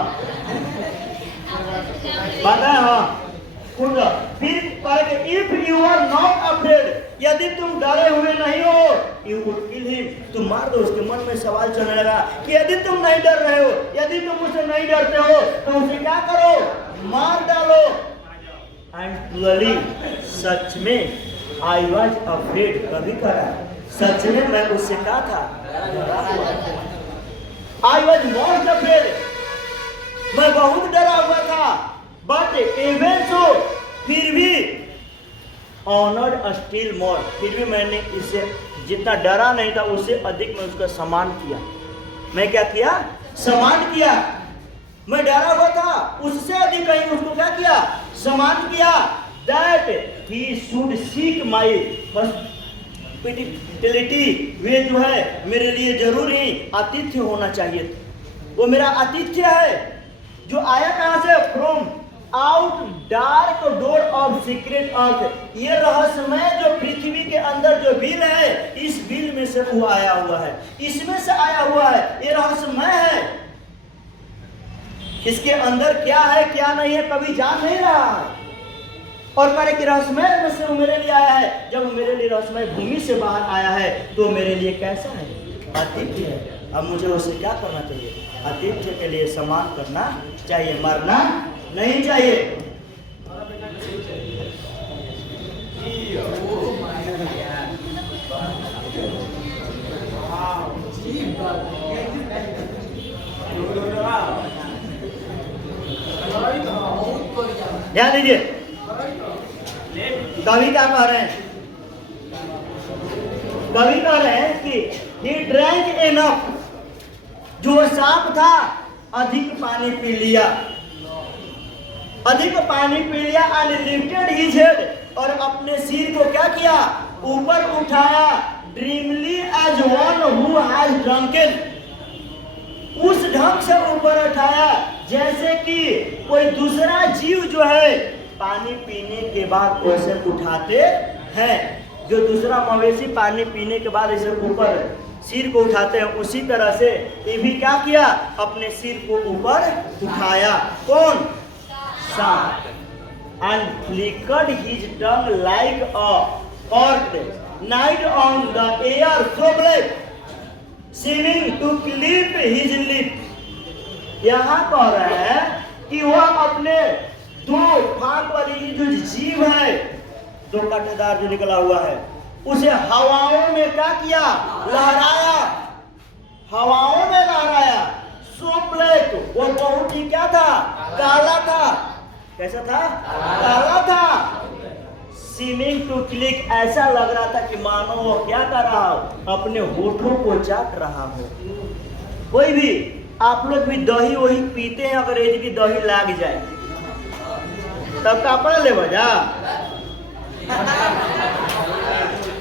पता है, हाँ कूट दो। फिर कहेंगे if you are not afraid, यदि तुम डरे हुए नहीं हो, यू वुड किल हिम, तुम मार दो। उसके मन में सवाल चलने लगा कि यदि तुम नहीं डर रहे हो, यदि तुम उसे नहीं डरते हो, तो उसे क्या करो? मार डालो। एंड ट्रूली, सच में आई वॉज अफ्रेड। कभी करा सच में मैं उससे कहा था, आई वॉज मोस्ट अफ्रेड, मैं बहुत डरा हुआ था, बट इवन सो, फिर भी ऑनर्ड स्टिल मोर, फिर भी मैंने इससे जितना डरा नहीं था उससे अधिक मैं उसका सम्मान किया। मैं क्या किया? सम्मान किया। मैं डरा हुआ था, उससे अधिक कहीं उसको क्या किया? सम्मान किया। That he should seek my hospitality, वे जो है मेरे लिए जरूर ही आतिथ्य होना चाहिए। वो मेरा आतिथ्य है जो आया कहां से? From out dark door of secret earth. ये रहस्यमय जो पृथ्वी के अंदर जो बिल है, इस बिल में से वो आया हुआ है, इसमें से आया हुआ है। ये रहस्यमय है, इसके अंदर क्या है क्या नहीं है कभी जान नहीं रहा है। और कह रहे कि रहस्यमय में से वो मेरे लिए आया है। जब वो मेरे लिए रहस्यमय भूमि से बाहर आया है तो मेरे लिए कैसा है? आतिथ्य है। अब मुझे उसे क्या करना चाहिए? आतिथ्य के लिए सम्मान करना चाहिए, मरना नहीं चाहिए। ध्यान दीजिए, कवि क्या कह रहे हैं? कवि कह रहे हैं कि he drank enough, जो सांप था अधिक पानी पी लिया, अधिक पानी पी लिया। and lifted his head, और अपने सिर को क्या किया? ऊपर उठाया। ड्रीमली as one who has drunken, उस ढंग से ऊपर उठाया जैसे कि कोई दूसरा जीव जो है पानी पीने के बाद वैसे उठाते हैं। जो दूसरा मवेशी पानी पीने के बाद ऐसे ऊपर सिर को उठाते हैं, उसी तरह से ये भी क्या किया? अपने सिर को ऊपर उठाया। कौन? सांप। And flickered his tongue like a forked night on the air so black seeming to clip his lip. यहाँ कह रहे हैं कि वह अपने दो फाक वाली जो जीव है, दो कांटेदार जो निकला हुआ है, उसे हवाओं में क्या किया? लहराया। हवाओं में लहराया। सो ब्लैक, वो बहुत ही क्या था? काला था। कैसा था? काला था। सीमिंग टू क्लिक, ऐसा लग रहा था कि मानो वो क्या कर रहा हो? अपने होठों को चाट रहा हो। कोई भी आप लोग भी दही वही पीते हैं, अगर एक भी दही लाग जाए तब कपड़ा ले बजा।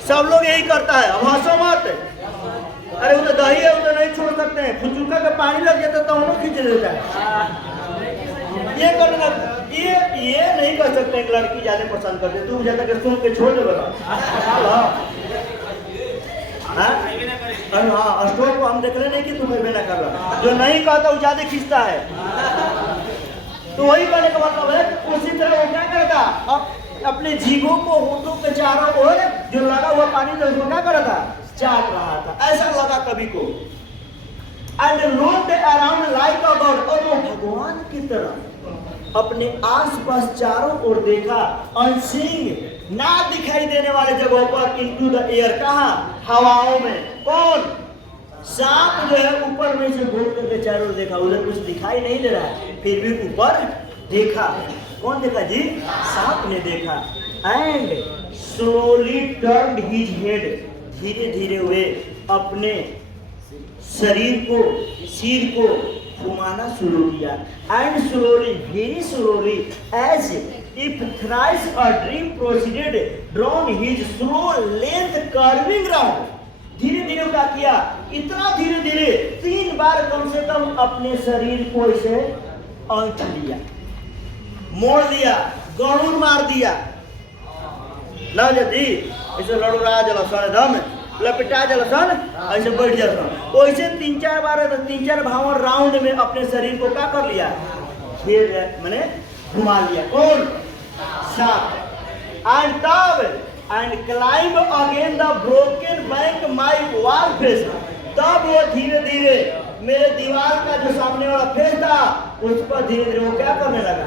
सब लोग यही करता है, अब हंसो मत। अरे वो तो दही है, वो तो नहीं छोड़ सकते हैं। फुचुका का पानी लग जाता तो हम खींच लेता है। ये करना, ये नहीं कर सकते। एक लड़की ज्यादा पसंद करते, तू ज्यादा के सुन के छोड़ दे बता। अरे हाँ, स्टोर को हम देख रहे नहीं कि तुम्हें भी ना कर रहा। जो नहीं कहता वो ज्यादा खींचता है। तो वही करने का मतलब है, उसी तरह वो क्या करता? अब अपने जीभों को होठों के चारों ओर जो लगा हुआ पानी था उसको क्या कर रहा था? चाट रहा था। ऐसा लगा कवि को। And looked around like a God, और वो भगवान की तरह अपने आसपास चारों ओर देखा। अनसीइंग, ना दिखाई देने वाले जगहों पर, इनटू द एयर, कहां? हवाओं में। कौन? सांप जो है ऊपर में से घूम करके चारों ओर देखा। उधर कुछ दिखाई नहीं दे रहा है, फिर भी ऊपर देखा। कौन देखा जी? सांप ने देखा। And slowly turned his head, धीरे धीरे वे अपने शरीर को, सिर को घुमाना शुरू किया। And slowly, very slowly, as if thrice a dream proceeded, drawn his slow length curving round. धीरे धीरे क्या किया? इतना धीरे धीरे 3 बार कम से कम अपने शरीर को इसे अंत लिया, मोड़ दिया, गरुड़ मार दिया। ना यदि इसे लड़ुरा जलसन दम लपेटा जलसन ऐसे बैठ जलसन, वैसे 3-4 बार 3-4 भावर राउंड में अपने शरीर को क्या कर लिया? फिर मैंने घुमा लिया। कौन? सांप। एंड तब and climb again the broken bank my wall face, तब वो धीरे धीरे मेरे दीवार का जो सामने वाला फेस था उस पर धीरे धीरे वो क्या करने लगा?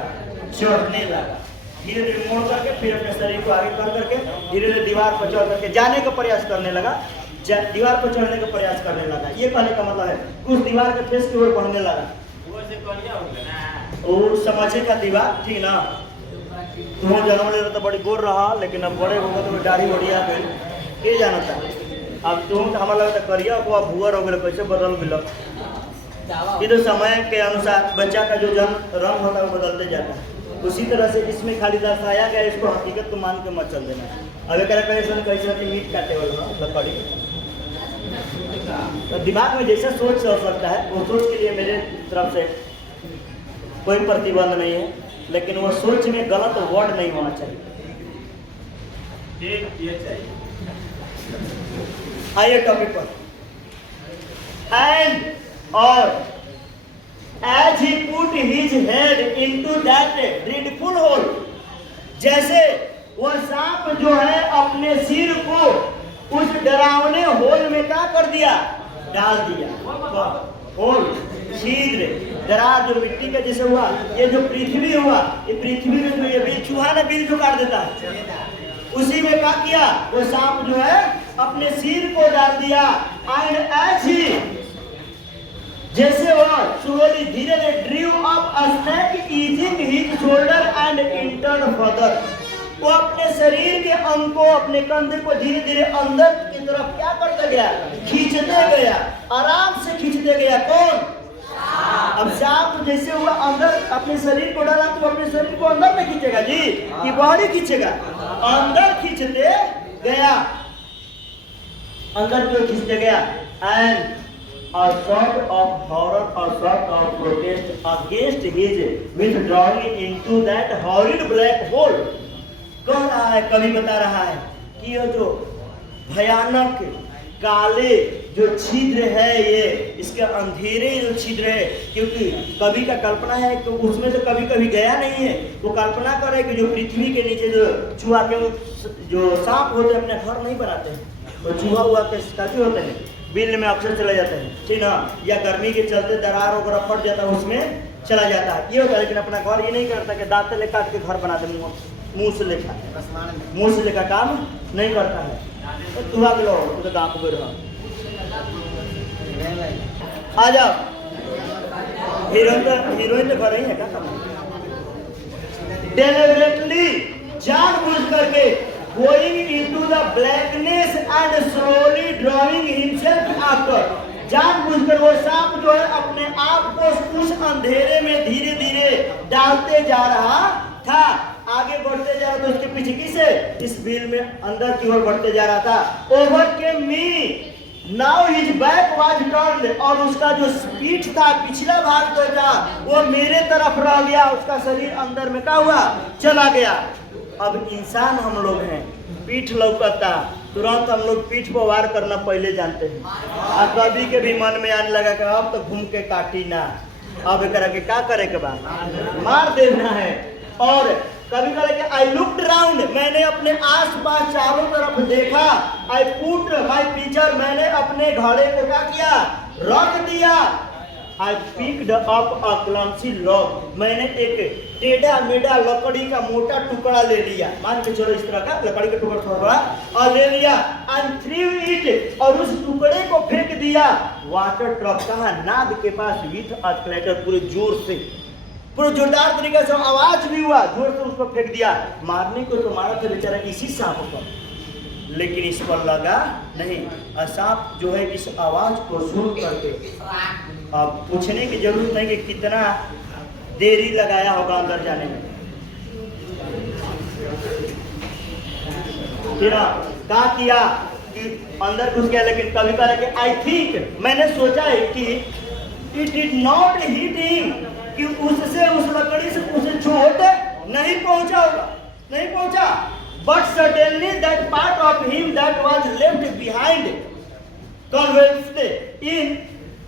चढ़ने लगा। धीरे धीरे मोड़ करके फिर अपने शरीर को आगे कर करके धीरे धीरे दीवार पर चढ़ करके जाने का प्रयास करने लगा, दीवार पर चढ़ने का प्रयास करने लगा। ये कहने का मतलब है उस दीवार के फेस की ओर बढ़ने लगा। वो समझे का दीवार, ठीक ना। तुम जन्म ले तो बड़ी गोर रहा, लेकिन अब बड़े होगा तो दाढ़ी बढ़िया गई, ये जाना था। अब तुम हमारा लगता करिया को अब भूअर हो गए, कैसे बदल मिलो। ये तो समय के अनुसार बच्चा का जो जन्म रंग होता है वो बदलते जाता है। उसी तरह से इसमें खाली दर्शाया गया, इसको हकीकत को मान के मत चल देना। अब एक कैसे मीट काटे वाला लकड़ी, तो दिमाग में जैसा सोच चल सकता है वो सोच के लिए मेरे तरफ से कोई प्रतिबंध नहीं है, लेकिन वो सोच में गलत वर्ड नहीं होना चाहिए। आइए टॉपिक पर। एंड और as he put his head into that dreadful hole, जैसे वह सांप जो है अपने सिर को उस डरावने होल में क्या कर दिया, डाल दिया। होल, छिद्र, दरार जो मिट्टी का जैसे हुआ, ये जो पृथ्वी हुआ, ये पृथ्वी में जो ये बिल चूहा ना बिल जो काट देता है, उसी में क्या किया, वो सांप जो है अपने सिर को डाल दिया। एंड एज ही, जैसे वह slowly धीरे धीरे drew up a snake easing his shoulder and entered further, वो अपने शरीर के अंग को, अपने कंधे को धीरे धीरे अंदर की तरफ क्या करता गया, खींचते गया, आराम से खींचते गया। कौन? अब सांप जैसे हुआ अंदर अपने शरीर को डाला, तो अपने शरीर को अंदर में खींचेगा जी, कि बाहर ही खींचेगा? अंदर खींचते गया, अंदर क्यों खींचते गया। And a sort of horror or sort of protest against his withdrawing into that horrid black hole, कह रहा है, कवि बता रहा है कि ये जो भयानक काले जो छिद्र है, ये इसके अंधेरे जो छिद्र है, क्योंकि कवि का कल्पना है तो उसमें तो कभी कभी गया नहीं है, वो कल्पना करे कि जो पृथ्वी के नीचे जो चूहा के जो सांप होते हैं अपने घर नहीं बनाते हैं, तो चूहा हुआ कैसे होते हैं, बिल में अक्सर चले जाते हैं, ठीक ना, या गर्मी के चलते दरार वगैरह फट जाता है उसमें चला जाता है, ये होता है। लेकिन अपना घर ये नहीं करता कि दांत ले काट के घर बना दे, मुंह से लेकर काम नहीं करता है। तो चूहा के लोग तो दांत को रहा, आ जाओ। हीरोइन तो घर ही है क्या, डेलिबरेटली जानबूझ करके going into the blackness and slowly drawing himself after, जानबूझकर वो सांप जो है अपने आप को उस अंधेरे में धीरे धीरे डालते जा रहा था, आगे बढ़ते जा रहा था। उसके पीछे किसे, इस बिल में अंदर की ओर बढ़ते जा रहा था। Overcame me, now his back was turned, और उसका जो पीठ था, पिछला भाग जो था वो मेरे तरफ रह गया, उसका शरीर अंदर में क्या हुआ, चला गया। अब इंसान हम लोग हैं, पीठ लौकता, तुरंत हम लोग पीठ पर वार करना पहले जानते हैं। और कभी के भी मन में आने लगा कि अब तो घूम के काटी ना, अब एक के क्या करे के बाद मार देना है। और कभी करे कि आई लुक्ड राउंड, मैंने अपने आसपास चारों तरफ देखा। आई पुट माय पिक्चर, मैंने अपने घड़े को क्या किया, रख दिया। I picked up a clumsy log, मैंने एक टेढ़ा मेढ़ा लकड़ी का मोटा टुकड़ा ले लिया, मान के चलो इस तरह का लकड़ी का टुकड़ा थोड़ा बड़ा और ले लिया। and threw it, और उस टुकड़े को फेंक दिया वाटर ट्रक, कहा नाद के पास, विथ a clatter, पूरे जोर से, पूरे जोरदार तरीके से आवाज भी हुआ, जोर से उसको फेंक दिया। मारने को तो मारा था बेचारा इसी सांप को, लेकिन इस पर लगा नहीं। सांप जो है इस आवाज को सुन करके, अब पूछने की जरूरत नहीं कि कितना देरी लगाया होगा अंदर जाने में, क्या किया कि अंदर घुस गया। लेकिन कभी कहा कि आई थिंक, मैंने सोचा है कि it did not hit him, कि उससे उस लकड़ी से उसे चोट नहीं पहुंचा होगा, नहीं पहुंचा। But certainly that part of him that was left behind convulsed in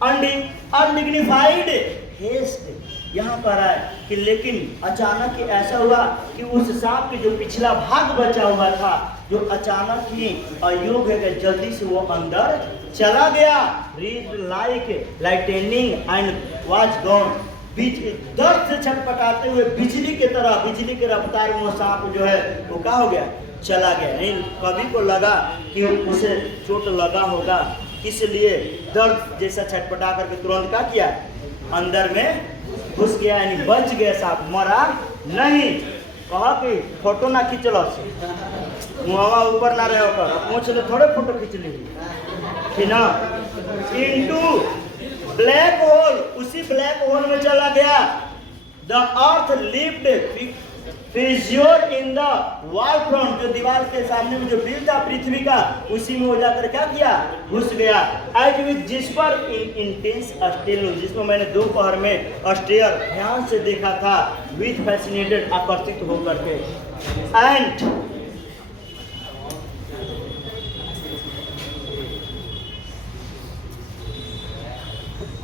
undignified haste, यहाँ पर है कि लेकिन अचानक ही ऐसा हुआ कि उस सांप के जो पिछला भाग बचा हुआ था, जो अचानक ही अयोग्य है, जल्दी से वो अंदर चला गया। Read like lightning and was gone, बीच दर्द से छटपटाते हुए बिजली की तरह, बिजली की रफ्तार में वो सांप जो है वो क्या हो गया, चला गया। नहीं, कभी को लगा कि उसे चोट लगा होगा, इसलिए दर्द जैसा छटपटा करके तुरंत क्या किया, अंदर में घुस गया, यानी बच गया सांप, मरा नहीं। कहा कि फोटो ना खींच लो, मुआ ऊपर ना रहे होकर पूछ ले, थोड़े फोटो खींच ली ना। इनटू ब्लैक होल, उसी ब्लैक होल में चला गया। The earth lift fissure in the wall front, जो दीवार के सामने में जो बिल था पृथ्वी का, उसी में हो जाकर क्या किया, घुस गया। एज विथ जिस पर इंटेंस स्टेल, जिसमें मैंने दोपहर में स्टेयर ध्यान से देखा था, विथ फैसिनेटेड, आकर्षित होकर के।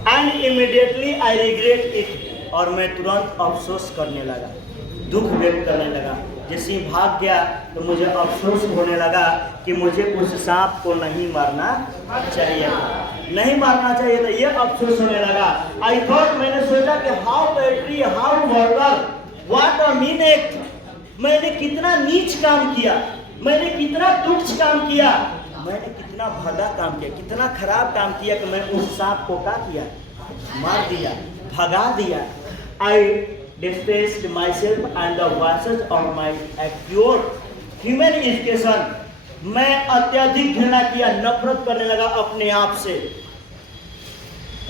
And immediately I regret it, और मैं तुरंत अफसोस करने लगा, दुख व्यक्त करने लगा। जैसे ही भाग गया तो मुझे अफसोस होने लगा कि मुझे उस सांप को नहीं मारना चाहिए था, नहीं मारना चाहिए था, ये अफसोस होने लगा। आई थॉट, मैंने सोचा कि how petri, how vulgar, what a mean act, मैंने कितना नीच काम किया, मैंने कितना तुच्छ काम किया, मैंने कितना भला काम किया, कितना खराब काम किया कि मैं उस सांप को क्या किया, मार दिया, भगा दिया। I despised myself and the voices of my accursed human education, मैं अत्यधिक घृणा किया, नफरत करने लगा अपने आप से।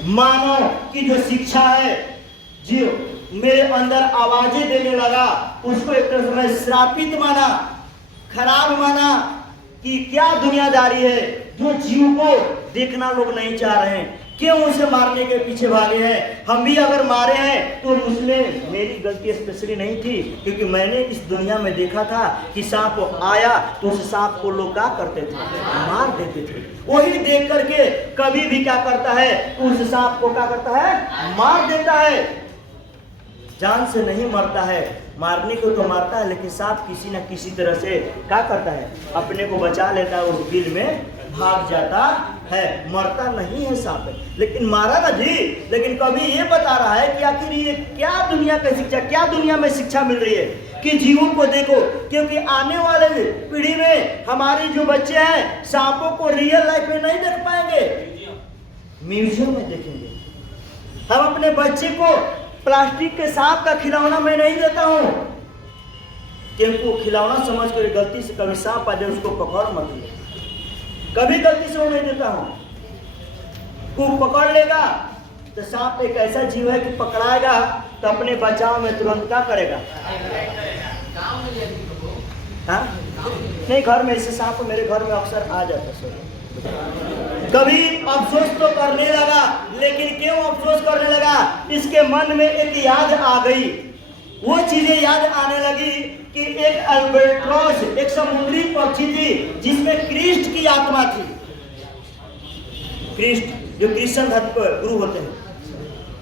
मानव की जो शिक्षा है, जो मेरे अंदर आवाजें देने लगा, उसको एक तरह से मैं श्रापित माना, खराब माना कि क्या दुनियादारी है, जो जीव को देखना लोग नहीं चाह रहे हैं, क्यों उसे मारने के पीछे भागे हैं। हम भी अगर मारे हैं तो उसमें मेरी गलती स्पेशली नहीं थी, क्योंकि मैंने इस दुनिया में देखा था कि सांप आया तो उस सांप को लोग क्या करते थे, मार देते थे। वही देख करके कभी भी क्या करता है, उस सांप को क्या करता है, मार देता है। जान से नहीं मरता है, मारने को तो मारता है, लेकिन सांप किसी न किसी तरह से क्या करता है, अपने को बचा लेता है, उस बिल में भाग जाता है, मरता नहीं है सांप, लेकिन मारा ना जी। लेकिन कभी ये बता रहा है कि आखिर ये क्या दुनिया की शिक्षा, क्या दुनिया में शिक्षा मिल रही है कि जीवों को देखो, क्योंकि आने वाले पीढ़ी में हमारे जो बच्चे हैं सांपों को रियल लाइफ में नहीं देख पाएंगे, म्यूजियम में देखेंगे। हम अपने बच्चे को प्लास्टिक के सांप का खिलौना मैं नहीं देता हूँ, क्योंकि वो खिलौना समझ कर गलती से कभी सांप आ जाए उसको पकड़ मत ले, कभी गलती से वो नहीं देता हूँ। वो पकड़ लेगा तो सांप एक ऐसा जीव है कि पकड़ाएगा तो अपने बचाव में तुरंत क्या करेगा, हाँ नहीं, घर में ऐसे सांप मेरे घर में अक्सर आ जाता है। कभी अफसोस तो करने लगा, लेकिन क्यों अफसोस करने लगा, इसके मन में एक याद आ गई, वो चीजें याद आने लगी कि एक अल्बर्ट्रोस, एक समुद्री पक्षी थी जिसमें क्रिस्ट की आत्मा थी। क्रिस्ट जो क्रिश्चियन धर्म के गुरु होते हैं,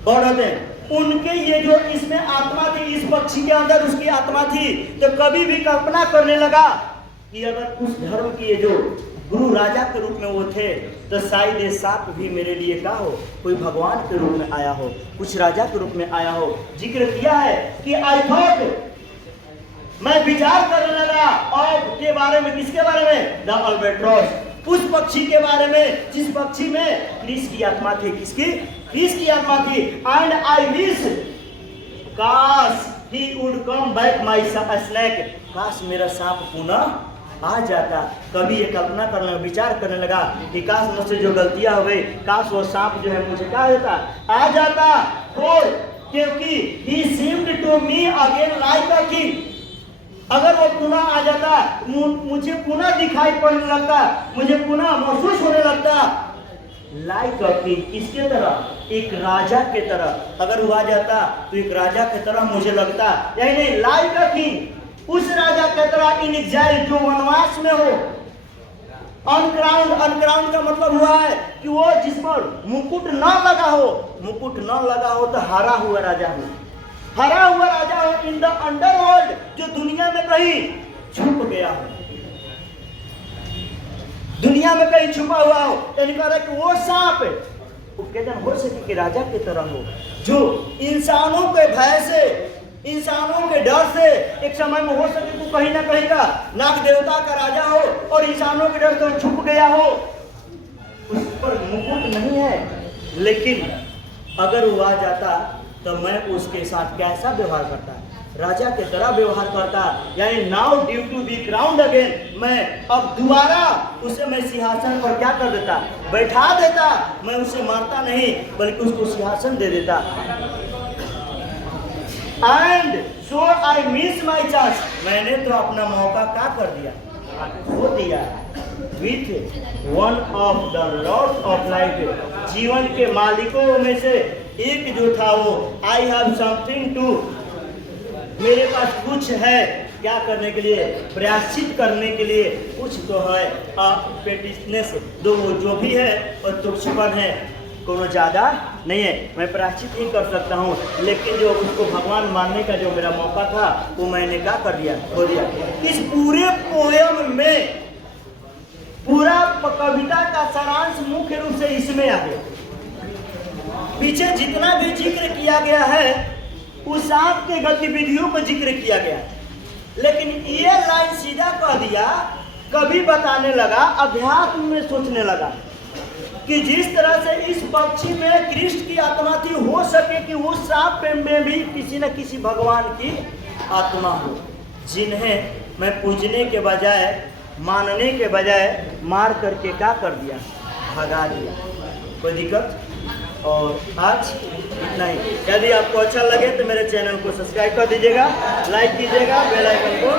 गॉड होते हैं, उनके ये जो इसमें आत्मा थी, इस पक्षी के अंदर उसकी आत्मा थी। तो कभी भी कल्पना करने लगा कि अगर उस धर्म की ये जो गुरु राजा के रूप में वो थे, तो शायद ये सांप भी मेरे लिए क्या हो, कोई भगवान के रूप में आया हो, कुछ राजा के रूप में आया हो। जिक्र किया है कि आई थॉट, मैं विचार करने लगा और के बारे में, किसके बारे में, द अल्बर्ट्रोस, उस पक्षी के बारे में जिस पक्षी में क्रिस की आत्मा थी। किसकी? क्रिस की आत्मा थी। एंड आई विश काश he would come back my snake, काश मेरा सांप पुनः आ जाता। कभी ये कल्पना करने, विचार करने लगा कि काश मुझसे जो गलतियां हो गई, काश वो सांप जो है मुझे क्या देता, आ जाता। और क्योंकि he seemed to me again like a king, अगर वो पुनः आ जाता, मुझे पुनः दिखाई पड़ने लगता, मुझे पुनः महसूस होने लगता लाइक अ किंग, किसके तरह, एक राजा के तरह। अगर वो आ जाता तो एक राजा के तरह मुझे लगता, यही नहीं, लाइक अ किंग, उस राजा की तरह इन एग्जाइल, जो वनवास में हो। अनक्राउंड, अनक्राउंड का मतलब हुआ है कि वो जिस पर मुकुट न लगा हो, मुकुट न लगा हो तो हारा हुआ राजा हो, हारा हुआ राजा हो इन द अंडरवर्ल्ड, जो दुनिया में कहीं छुप गया हो, दुनिया में कहीं छुपा हुआ हो। यानी कह रहा है कि वो सांप वो कहते हो सके कि राजा की तरह हो, जो इंसानों के भय से, इंसानों के डर से एक समय में हो सके तो कहीं ना कहीं का नाग देवता का राजा हो और इंसानों के डर से तो छुप गया हो, उस पर मुकुट नहीं है, लेकिन अगर वो आ जाता तो मैं उसके साथ कैसा व्यवहार करता, राजा के तरह व्यवहार करता, यानी now due to be crowned again, मैं अब दोबारा उसे मैं सिंहासन पर क्या कर देता, बैठा देता, मैं उसे मारता नहीं बल्कि उसको सिंहासन दे देता। And so I miss my chance, मैंने तो अपना मौका क्या कर दिया, खो दिया। With one of the lords of life, जीवन के मालिकों में से एक जो था वो, आई हैव समथिंग टू, मेरे पास कुछ है क्या करने के लिए, प्रायश्चित करने के लिए कुछ तो है, पेटिशनेस दो, जो भी है और तुच्छपन है, कोनो ज़्यादा नहीं है, मैं प्रायश्चित ही कर सकता हूँ, लेकिन जो उसको भगवान मानने का जो मेरा मौका था वो मैंने क्या कर दिया, खो दिया। इस पूरे पोयम में पूरा कविता का सारांश मुख्य रूप से इसमें आ गया। पीछे जितना भी जिक्र किया गया है उस आपके गतिविधियों को जिक्र किया गया, लेकिन ये लाइन सीधा कह दिया, कभी बताने लगा, अध्यात्म में सोचने लगा कि जिस तरह से इस पक्षी में कृष्ण की आत्मा थी, हो सके कि उस सांप में भी किसी न किसी भगवान की आत्मा हो, जिन्हें मैं पूजने के बजाय, मानने के बजाय मार करके क्या कर दिया, भगा दिया। कोई दिक्कत? और आज इतना ही। यदि आपको अच्छा लगे तो मेरे चैनल को सब्सक्राइब कर दीजिएगा, लाइक कीजिएगा, बेल आइकन को